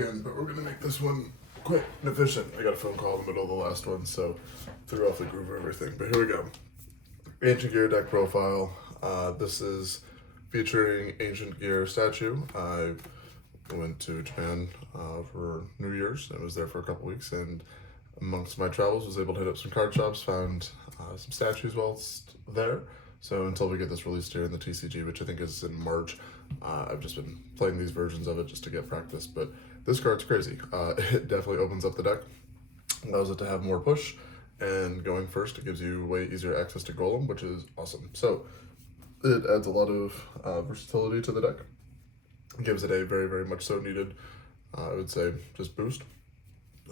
again, but we're going to make this one quick and efficient. I got a phone call in the middle of the last one, so threw off the groove of everything. But here we go. Ancient Gear deck profile. This is featuring Ancient Gear statue. I went to Japan for New Year's. I was there for a couple weeks, and amongst my travels was able to hit up some card shops, found some statues whilst there. So until we get this released here in the TCG, which I think is in March, I've just been playing these versions of it just to get practice. But this card's crazy. It definitely opens up the deck, allows it to have more push, and going first, it gives you way easier access to Golem, which is awesome. So it adds a lot of versatility to the deck. It gives it a very, very much so needed, I would say, just boost.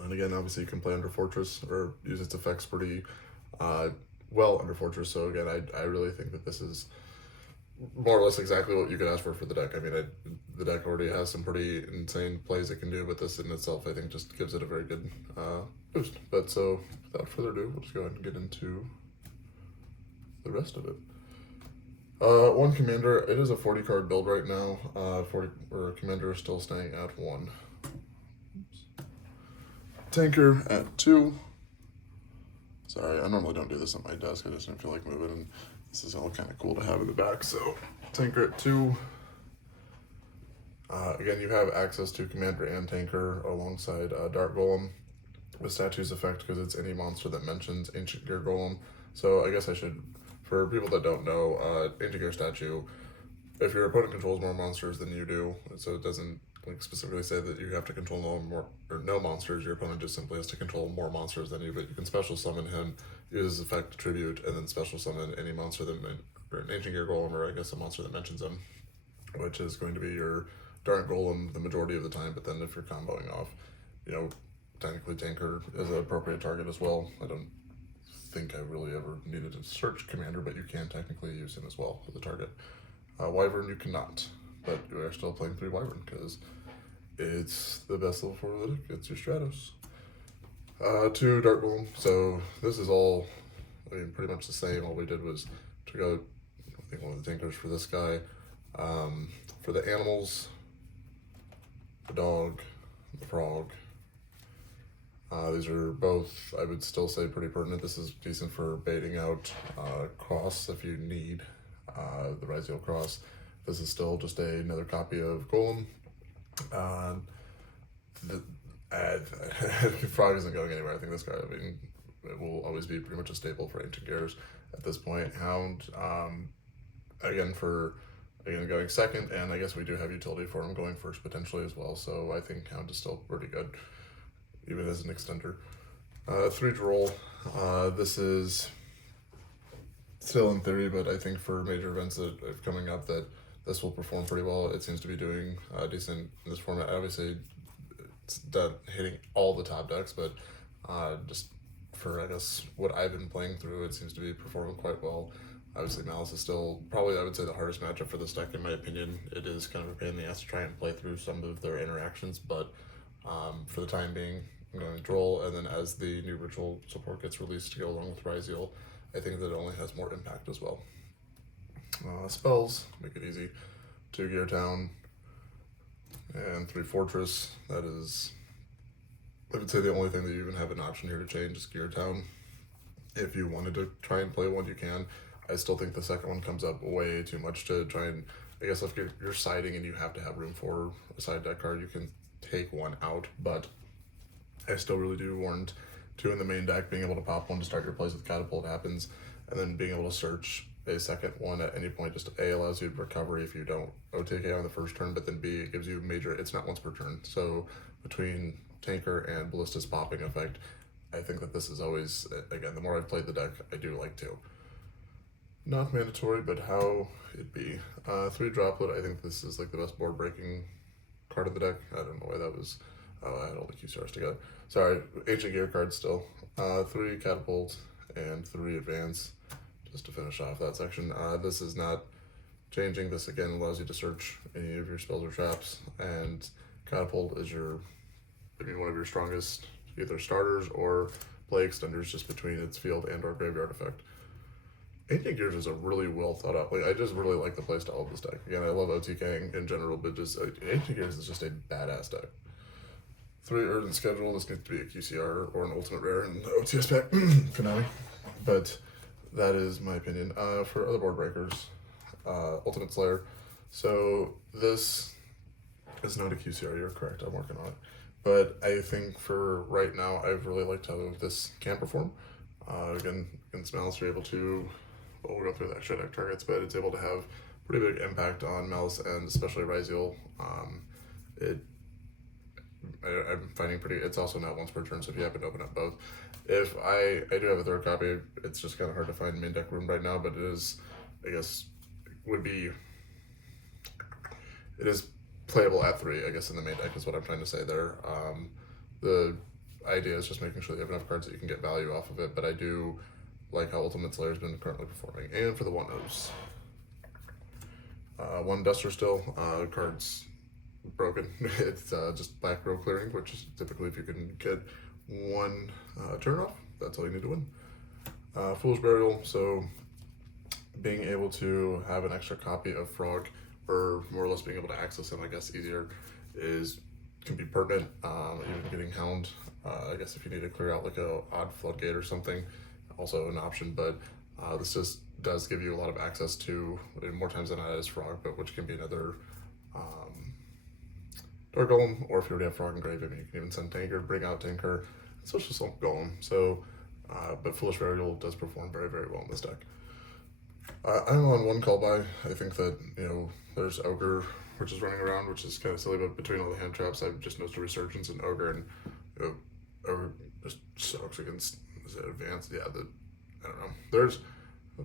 And again, obviously you can play under Fortress or use its effects pretty well under Fortress. So again, I really think that this is more or less exactly what you could ask for the deck. I mean, the deck already has some pretty insane plays it can do, but this in itself, I think, just gives it a very good boost. But so, without further ado, we'll just go ahead and get into the rest of it. One commander, it is a 40 card build right now. Commander is still staying at 1. Oops. Tanker at 2. Sorry, I normally don't do this on my desk, I just didn't feel like moving, and this is all kind of cool to have in the back. So, Tanker at 2. Again, you have access to Commander and Tanker alongside Dark Golem. The statue's effect, because it's any monster that mentions Ancient Gear Golem. So I guess I should, for people that don't know, Ancient Gear statue, if your opponent controls more monsters than you do, so it doesn't like specifically say that you have to control no monsters, your opponent just simply has to control more monsters than you, but you can special summon him, use his effect tribute, and then special summon any monster that, or an Ancient Gear Golem, or I guess a monster that mentions him, which is going to be your Dark Golem the majority of the time, but then if you're comboing off, you know, technically Tanker is an appropriate target as well. I don't think I really ever needed to search Commander, but you can technically use him as well as a target. Wyvern you cannot, but you are still playing 3 Wyvern because it's the best level 4 of the deck. It's your Stratos. 2 Dark Golem. So this is all, I mean, pretty much the same. All we did was to go, I think one of the Tankers for this guy. For the animals, the dog, the frog. These are both, I would still say, pretty pertinent. This is decent for baiting out Cross if you need the Ryziel Cross. This is still just another copy of Golem. The Frog isn't going anywhere. I think this card, I mean, it will always be pretty much a staple for Ancient Gears at this point. Hound, again, going second, and I guess we do have utility for him going first potentially as well. So I think Hound is still pretty good, even as an extender. 3 Droll. This is still in theory, but I think for major events that are coming up, that this will perform pretty well. It seems to be doing decent in this format. Obviously, it's done hitting all the top decks, but just for, I guess, what I've been playing through, it seems to be performing quite well. Obviously, Malice is still probably, I would say, the hardest matchup for this deck, in my opinion. It is kind of a pain in the ass to try and play through some of their interactions, but for the time being, I'm going Droll, and then as the new ritual support gets released to go along with Ryziel, I think that it only has more impact as well. Spells, make it easy. 2 Geartown, and 3 Fortress. That is, I would say, the only thing that you even have an option here to change is Geartown. If you wanted to try and play one, you can. I still think the second one comes up way too much to try and, I guess if you're siding and you have to have room for a side deck card, you can take one out, but I still really do warrant 2 in the main deck. Being able to pop one to start your plays with Catapult happens, and then being able to search a second one at any point just A, allows you to recovery if you don't OTK on the first turn, but then B, it gives you major, it's not once per turn. So between Tanker and Ballista's popping effect, I think that this is always, again, the more I've played the deck, I do like 2. Not mandatory, but how it be. 3 Droplet, I think this is like the best board breaking card of the deck. I don't know why that was, I had all the QCRs together. Sorry, Ancient Gear card still. 3 Catapult and 3 Advance, just to finish off that section. This is not changing. This again allows you to search any of your spells or traps, and Catapult is one of your strongest either starters or play extenders just between its field and or graveyard effect. Ancient Gears is a really well thought out. Like, I just really like the playstyle of this deck. Again, I love OTKing in general, but just Ancient Gears is just a badass deck. 3 Urgent Schedule. This needs to be a QCR or an Ultimate Rare in the OTS pack finale. But that is my opinion. For other board breakers, Ultimate Slayer. So this is not a QCR, you're correct, I'm working on it. But I think for right now, I've really liked how this can perform. Again, against Malice, you're able to, well, we'll go through the extra deck targets, but it's able to have pretty big impact on Malice and especially Ryzeal. I'm finding it's also not once per turn, so if you happen to open up both. If I do have a third copy, it's just kind of hard to find main deck room right now, but it is, I guess, it is playable at 3, I guess, in the main deck is what I'm trying to say there. The idea is just making sure that you have enough cards that you can get value off of it, but I do like how Ultimate Slayer has been currently performing. And for the 1-0s. 1 Duster still, card's broken. It's just black row clearing, which is typically if you can get 1 turn off, that's all you need to win. Foolish Burial, so being able to have an extra copy of Frog, or more or less being able to access him, I guess, easier, can be pertinent. Even getting Hound, I guess if you need to clear out like a odd Floodgate or something, also an option, but this just does give you a lot of access to, more times than not as Frog, but which can be another Dark Golem, or if you already have Frog Engraved, you can even send Tanker, bring out Tanker, Social Assault Golem. So, but Foolish Burial does perform very, very well in this deck. I'm on 1 call by. I think that, there's Ogre, which is running around, which is kind of silly, but between all the hand traps, I've just noticed a resurgence in Ogre, and Ogre just sucks against, is it advanced? Yeah, I don't know. That's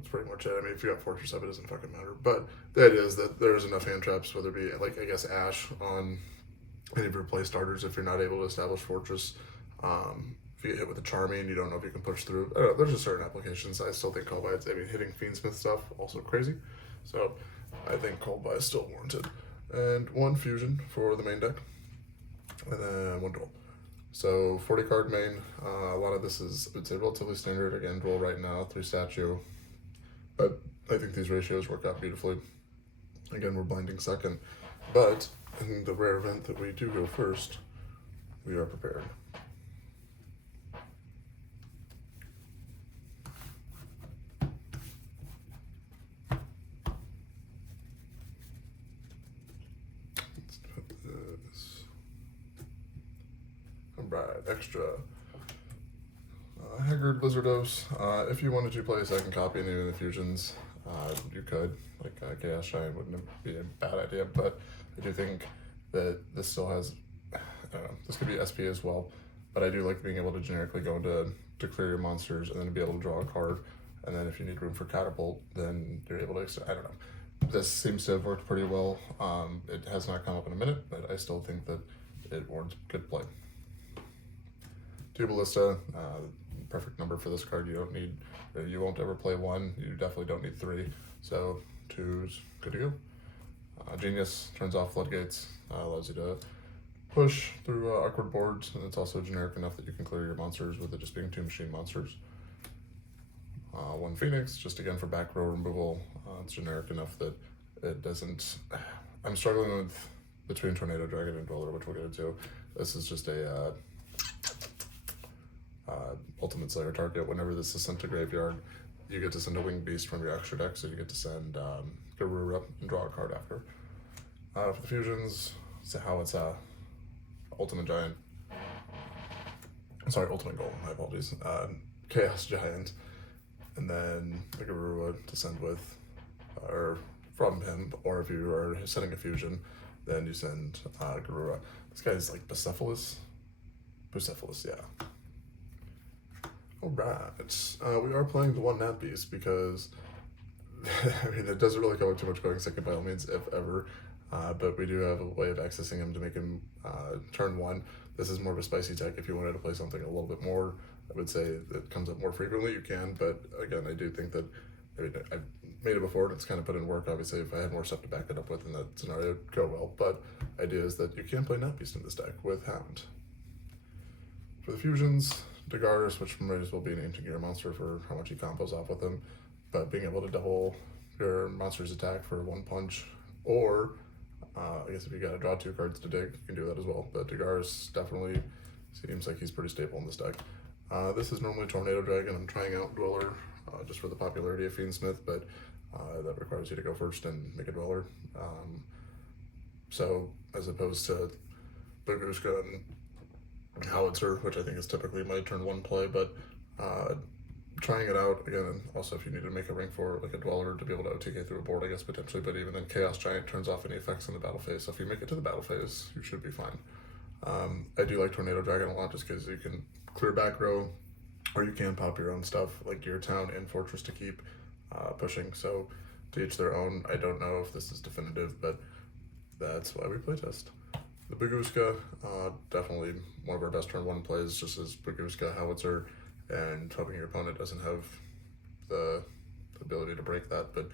pretty much it. I mean, if you got Fortress up, it doesn't fucking matter. But the idea is that there's enough hand traps, whether it be, like, I guess, Ash on any of your play starters, if you're not able to establish Fortress. If you get hit with a Charming, you don't know if you can push through. I don't know, there's just certain applications I still think Called By, hitting Fiendsmith stuff, also crazy. So I think Called By is still warranted. And 1 Fusion for the main deck, and then 1 Duel. So 40 card main, a lot of this is, I would say, relatively standard. Again, Droll right now, 3 statue. But I think these ratios work out beautifully. Again, we're blinding second. But in the rare event that we do go first, we are prepared. Let's put this. Alright, extra. Haggard Blizzardos. If you wanted to play a second copy in any of the fusions, you could. Like Chaos Giant wouldn't be a bad idea, but I do think that this still has, I don't know, this could be SP as well, but I do like being able to generically go into to clear your monsters and then be able to draw a card, and then if you need room for Catapult, then you're able to, I don't know. This seems to have worked pretty well. It has not come up in a minute, but I still think that it warrants good play. 2 Ballista, perfect number for this card. You won't ever play 1, you definitely don't need 3, so 2's good to go. Genius turns off floodgates, allows you to push through awkward boards, and it's also generic enough that you can clear your monsters with it just being 2 machine monsters. 1 Phoenix, just again for back row removal. It's generic enough that it doesn't, I'm struggling with between Tornado Dragon and Roller, which we'll get into. This is just a Ultimate Slayer target. Whenever this is sent to graveyard, you get to send a Winged Beast from your extra deck, so you get to send Garura and draw a card after. For the fusions, it's Howitzer, Ultimate Giant. Sorry, Ultimate Golem, my apologies. Chaos Giant, and then the Garura to send with, or from him, or if you are sending a fusion, then you send Garura. This guy's like Bucephalus, yeah. Alright, we are playing the 1 Nat Beast because, I mean, it doesn't really come up too much going second by all means, if ever, but we do have a way of accessing him to make him turn 1. This is more of a spicy tech. If you wanted to play something a little bit more, I would say that comes up more frequently, you can, but again, I do think that, I mean, I've made it before and it's kind of put in work. Obviously, if I had more stuff to back it up with in that scenario, it'd go well, but idea is that you can play Nat Beast in this deck with Hound. For the fusions, Dugares, which might as well be an Ancient Gear monster for how much he combos off with him, but being able to double your monster's attack for 1 punch, or I guess if you gotta draw 2 cards to dig, you can do that as well. But Dugares definitely seems like he's pretty stable in this deck. This is normally Tornado Dragon. I'm trying out Dweller just for the popularity of Fiendsmith, but that requires you to go first and make a Dweller. So as opposed to Bagooska and Howitzer, which I think is typically my turn 1 play, but trying it out again. Also, if you need to make a ring for like a Dweller to be able to OTK through a board, I guess potentially, but even then Chaos Giant turns off any effects in the battle phase, so if you make it to the battle phase, you should be fine. I do like Tornado Dragon a lot just because you can clear back row, or you can pop your own stuff like Geartown and Fortress to keep pushing, so to each their own. I don't know if this is definitive, but that's why we playtest. The Bagooska, definitely one of our best turn 1 plays, just as Bagooska, Howitzer, and hoping your opponent doesn't have the ability to break that, but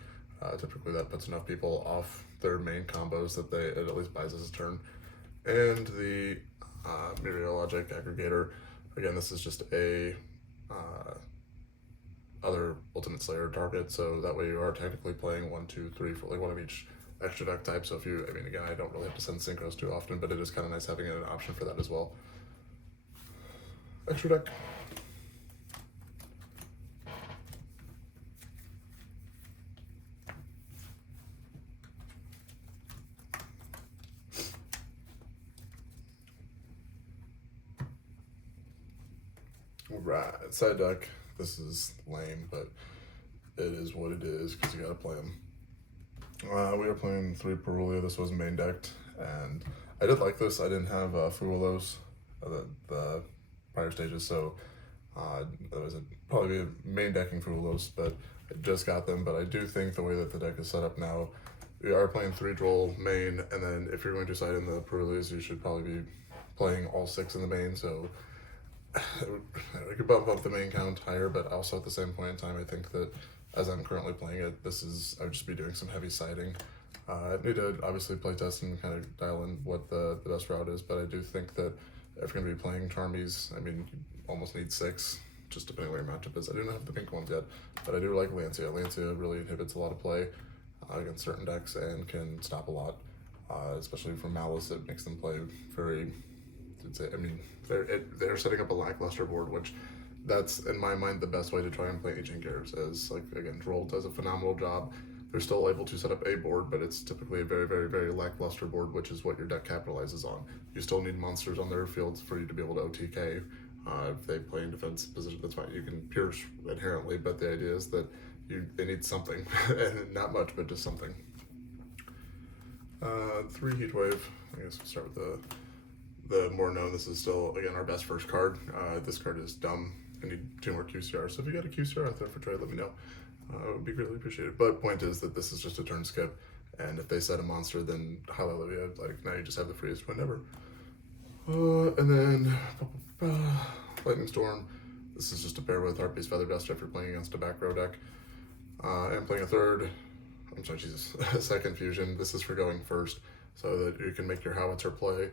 typically that puts enough people off their main combos that it at least buys us a turn. And the Mereologic Aggregator, again, this is just a other Ultimate Slayer target, so that way you are technically playing 1, 2, 3, 4, like one of each extra deck type. So if you, I mean, again, I don't really have to send synchros too often, but it is kind of nice having an option for that as well. Extra deck. Right, side deck. This is lame, but it is what it is because you gotta play them. We were playing 3 Perulia. This was main decked, and I did like this. I didn't have Fuelos the prior stages, so that was probably main decking Fuelos, but I just got them. But I do think the way that the deck is set up now, we are playing 3 Droll main, and then if you're going to side in the Perulias, you should probably be playing all 6 in the main, so we could bump up the main count higher, but also at the same point in time, I think that as I'm currently playing it, I would just be doing some heavy siding. I need to obviously play test and kind of dial in what the best route is, but I do think that if you're going to be playing Charmies, I mean, you almost need 6, just depending where your matchup is. I do not have the pink ones yet, but I do like Lancia. Lancia really inhibits a lot of play against certain decks and can stop a lot, especially from Malice. It makes them play very... I mean, they're setting up a lackluster board, which that's, in my mind, the best way to try and play Ancient Gears is, like, again, Droll does a phenomenal job. They're still able to set up a board, but it's typically a very, very, very lackluster board, which is what your deck capitalizes on. You still need monsters on their fields for you to be able to OTK. If they play in defense position, that's fine. You can pierce inherently, but the idea is that they need something, and not much, but just something. 3 Heatwave. I guess we'll start with the more known. This is still, again, our best first card. This card is dumb. I need 2 more QCR, so if you got a QCR out there for trade, let me know. It would be greatly appreciated. But point is that this is just a turn skip, and if they set a monster, then hallelujah, like now you just have the freest win ever. And then Lightning Storm. This is just a pair with Harpie's Feather Duster if you're playing against a back row deck. I'm playing a second fusion. This is for going first, so that you can make your Howitzer play.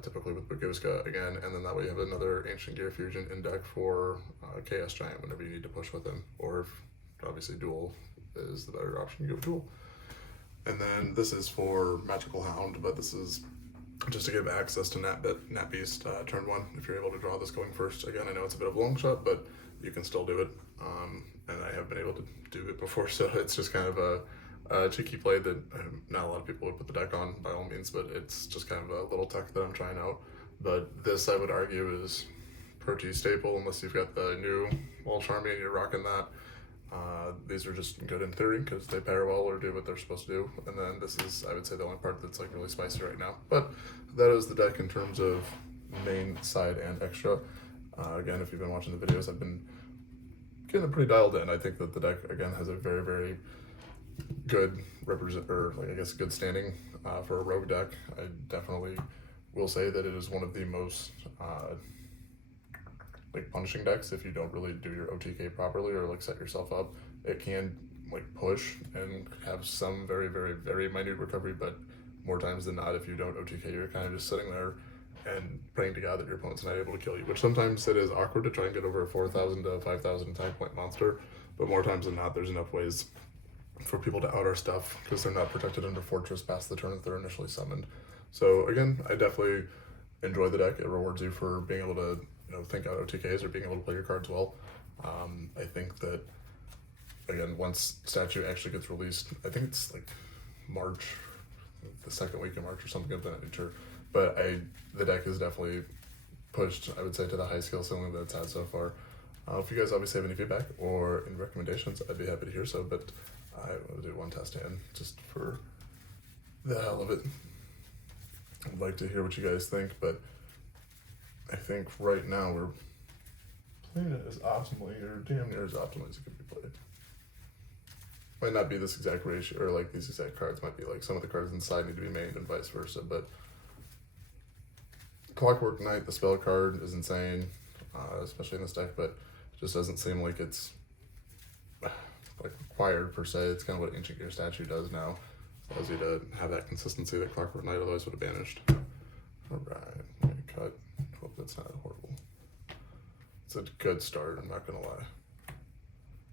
Typically with Bagooska again, and then that way you have another Ancient Gear Fusion in deck for Chaos Giant whenever you need to push with him, or if obviously Duel is the better option, you go Duel. And then this is for Magical Hound, but this is just to give access to Nat Beast turn 1 if you're able to draw this going first. Again, I know it's a bit of a long shot, but you can still do it, and I have been able to do it before, so it's just kind of a cheeky play that not a lot of people would put the deck on by all means, but it's just kind of a little tech that I'm trying out. But this, I would argue, is pretty staple unless you've got the new Wall Charmy and you're rocking that. These are just good in theory because they pair well or do what they're supposed to do. And then this is, I would say, the only part that's like really spicy right now. But that is the deck in terms of main, side, and extra. Again, if you've been watching the videos, I've been getting it pretty dialed in. I think that the deck, again, has a very, very good good standing for a rogue deck. I definitely will say that it is one of the most punishing decks if you don't really do your OTK properly or like set yourself up. It can like push and have some very, very, very minute recovery, but more times than not, if you don't OTK, you're kind of just sitting there and praying to God that your opponent's not able to kill you, which sometimes it is awkward to try and get over a 4,000 to 5,000 attack point monster, but more times than not, there's enough ways for people to out our stuff because they're not protected under Fortress past the turn that they're initially summoned. So again, I definitely enjoy the deck. It rewards you for being able to, you know, think out OTKs or being able to play your cards well. I think that, again, once Statue actually gets released, I think it's like March, the second week of March or something of that nature. But the deck is definitely pushed, I would say, to the high skill ceiling that it's had so far. If you guys obviously have any feedback or any recommendations, I'd be happy to hear so, but I will do one test hand just for the hell of it. I'd like to hear what you guys think, but I think right now we're playing it as optimally, or damn near as optimally as it could be played. Might not be this exact ratio, or like these exact cards, might be like some of the cards inside need to be mained and vice versa, but Clockwork Knight, the spell card, is insane, especially in this deck, but it just doesn't seem like it's like required per se. It's kind of what Ancient Gear Statue does now. It allows you to have that consistency that Clockwork Knight otherwise would have banished. Alright, I'm gonna cut. Hope that's not horrible. It's a good start, I'm not gonna lie.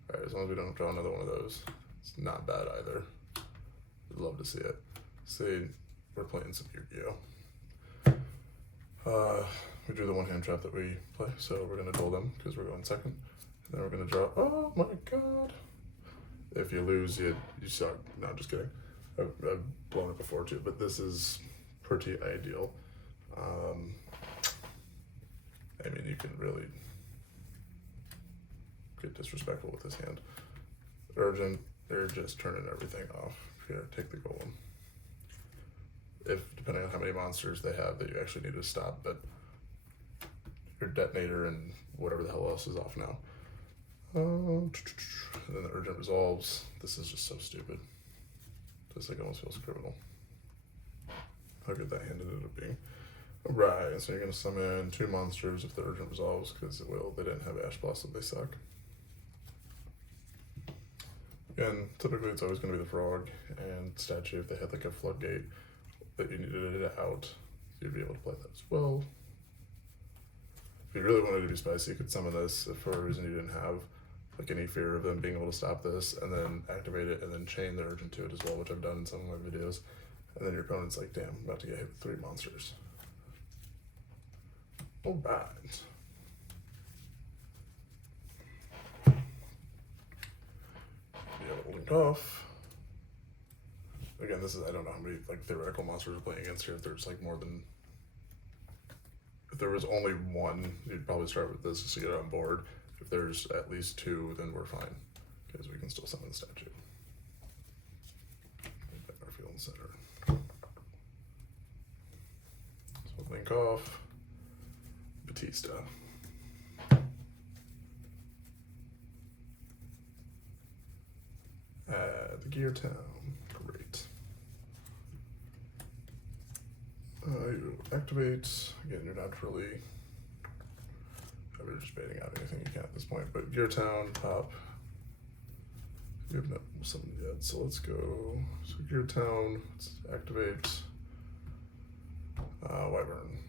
Alright, as long as we don't draw another one of those, it's not bad either. I'd love to see it. See, we're playing some Yu-Gi-Oh! We drew the one hand trap that we play, so we're gonna duel them because we're going second. And then we're gonna draw. Oh my god! If you lose, you suck. No, I'm just kidding. I've blown it before too, but this is pretty ideal. I mean, you can really get disrespectful with this hand. Urgent, they're just turning everything off. Here, take the golem. If, depending on how many monsters they have that you actually need to stop, but your detonator and whatever the hell else is off now. And then the urgent resolves. This is just so stupid. This like almost feels criminal. How good that hand ended up being. Alright, so you're gonna summon 2 monsters if the urgent resolves, because it will. They didn't have Ash Blossom, they suck. Again, typically it's always gonna be the frog and statue. If they had like a floodgate that you needed it out, you'd be able to play that as well. If you really wanted to be spicy, you could summon this if for a reason you didn't have like any fear of them being able to stop this, and then activate it and then chain the urgent to it as well, which I've done in some of my videos. And then your opponent's like, damn, I'm about to get hit with 3 monsters. Alright. Be able to link off. Again, this is, I don't know how many like theoretical monsters we're playing against here. If there's like more than, if there was only one, you'd probably start with this just to get it on board. If there's at least 2, then we're fine, because we can still summon the statue. Our field and center. So link off. Batista. The Geartown. Great. You activate. Again, you're not really. We're just baiting out anything you can at this point. But Geartown, pop. We have not summoned yet, so let's go. So Geartown, let's activate Wyvern.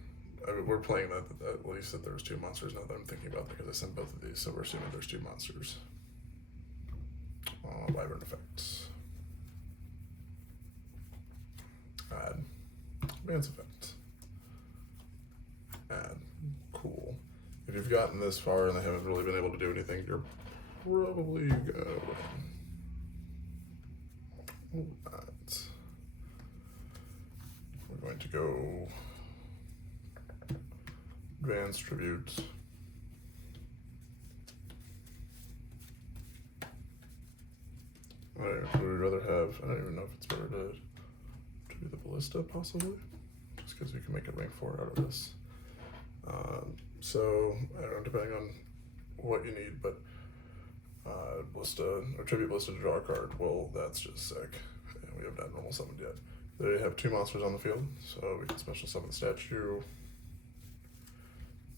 We're playing that at least that there's 2 monsters now that I'm thinking about, because I sent both of these, so we're assuming there's 2 monsters. Wyvern effects. Add. Man's effect. Add. Cool. If you've gotten this far and they haven't really been able to do anything, you're probably gonna win. Alright. We're going to go Advanced Tribute. Would we rather have, I don't even know if it's better to tribute the Ballista, possibly? Just because we can make a rank 4 out of this. So, I don't know, depending on what you need, but Ballista, or tribute Ballista to draw a card, well, that's just sick. And we have not normal summoned yet. They have 2 monsters on the field, so we can special summon the statue.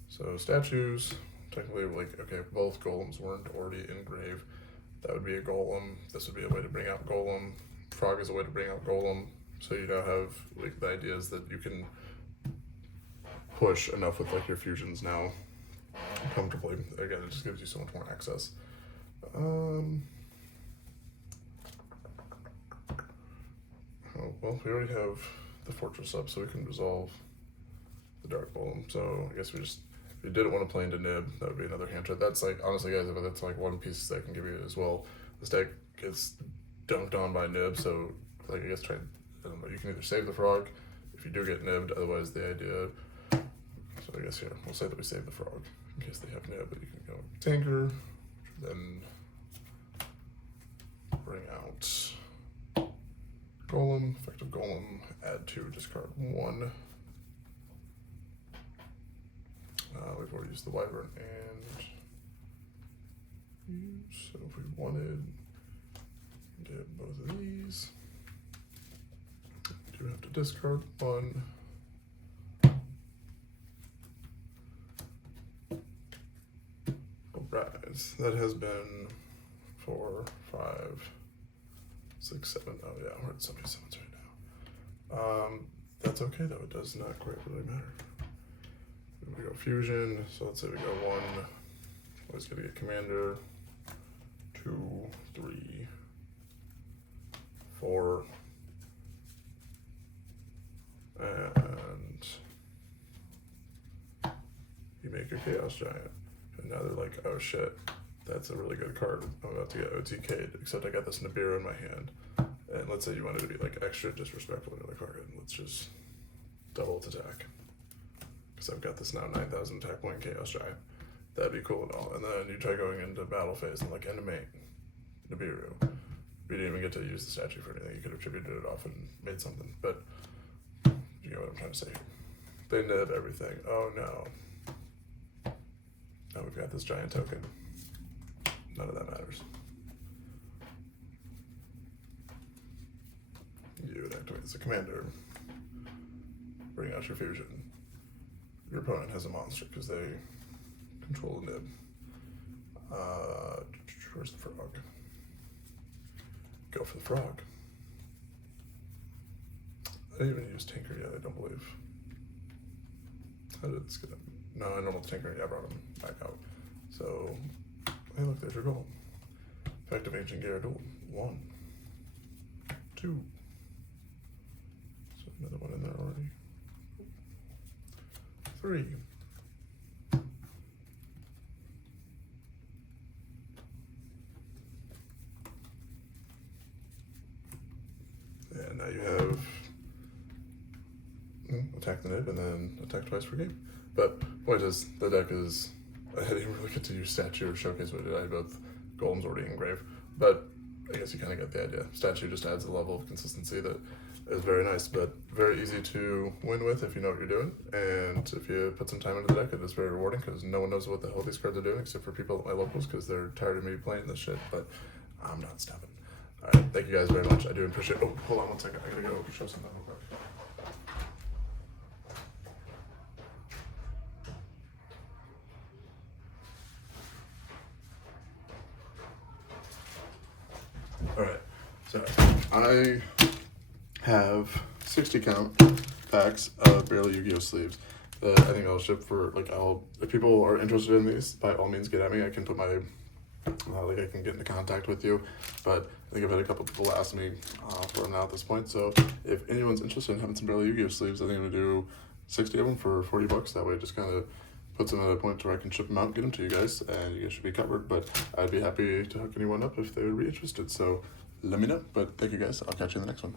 So statues, technically, like, okay, if both golems weren't already in grave, that would be a golem. This would be a way to bring out golem. Frog is a way to bring out golem. So you now have, like, the idea is that you can push enough with, like, your fusions now comfortably. Again, it just gives you so much more access. well, we already have the fortress up, so we can resolve the Dark Golem. So I guess we just, if you didn't want to play into Nib, that would be another hand trick. That's like, honestly guys, that's like one piece that I can give you as well. This deck gets dunked on by Nib, so like I guess I don't know, you can either save the frog if you do get nibbed, otherwise the idea, so I guess here, we'll say that we save the frog in case they have nib, but you can go Tinker, then bring out Golem, effective Golem, add 2, discard 1. We've already used the Wyvern and use, so if we wanted, did both of these. We do have to discard 1. Alright, that has been 4, 5, 6, 7. Oh yeah, we're at 77 right now. That's okay though, it does not quite really matter. We go fusion, so let's say we go 1. Always gonna get commander. 2, 3, 4. And you make a Chaos Giant. And now they're like, oh shit, that's a really good card. I'm about to get OTK'd, except I got this Nibiru in my hand. And let's say you wanted to be like extra disrespectful to the card, and let's just double its attack. Because I've got this now 9,000 attack point Chaos Giant. That'd be cool and all. And then you try going into battle phase and like end of main, Nibiru. We didn't even get to use the statue for anything. You could have tributed it off and made something, but you know what I'm trying to say. They nib everything. Oh no. Now we've got this giant token. None of that matters. You would activate as a commander. Bring out your fusion. Your opponent has a monster because they control the nib. Where's the frog? Go for the frog. I didn't even use Tinker yet, I don't believe. How did this get up? No, I normal Tinker, yeah, I brought him back out. So, hey look, there's your goal. Effective Ancient Duel. 1, 2. So another one in there already. 3. And now you have attack the nib and then attack twice per game. But point is, the deck is, I didn't really get to use statue or showcase what I did. I had both golems already engraved, but I guess you kind of get the idea. Statue just adds a level of consistency that is very nice, but very easy to win with if you know what you're doing. And if you put some time into the deck, it is very rewarding because no one knows what the hell these cards are doing except for people at my locals because they're tired of me playing this shit, but I'm not stopping. All right, thank you guys very much. I do appreciate it. Oh, hold on one second. I gotta go show something real quick. Alright, so I have 60 count packs of Barely Yu-Gi-Oh! Sleeves that I think I'll ship for, like, if people are interested in these, by all means get at me. I can put my, I can get into contact with you, but I think I've had a couple people ask me for them now at this point, so if anyone's interested in having some Barely Yu-Gi-Oh! Sleeves, I think I'm going to do 60 of them for 40 bucks. That way it just kind of puts them at a point where I can ship them out and get them to you guys, and you guys should be covered. But I'd be happy to hook anyone up if they would be interested. So let me know. But thank you guys. I'll catch you in the next one.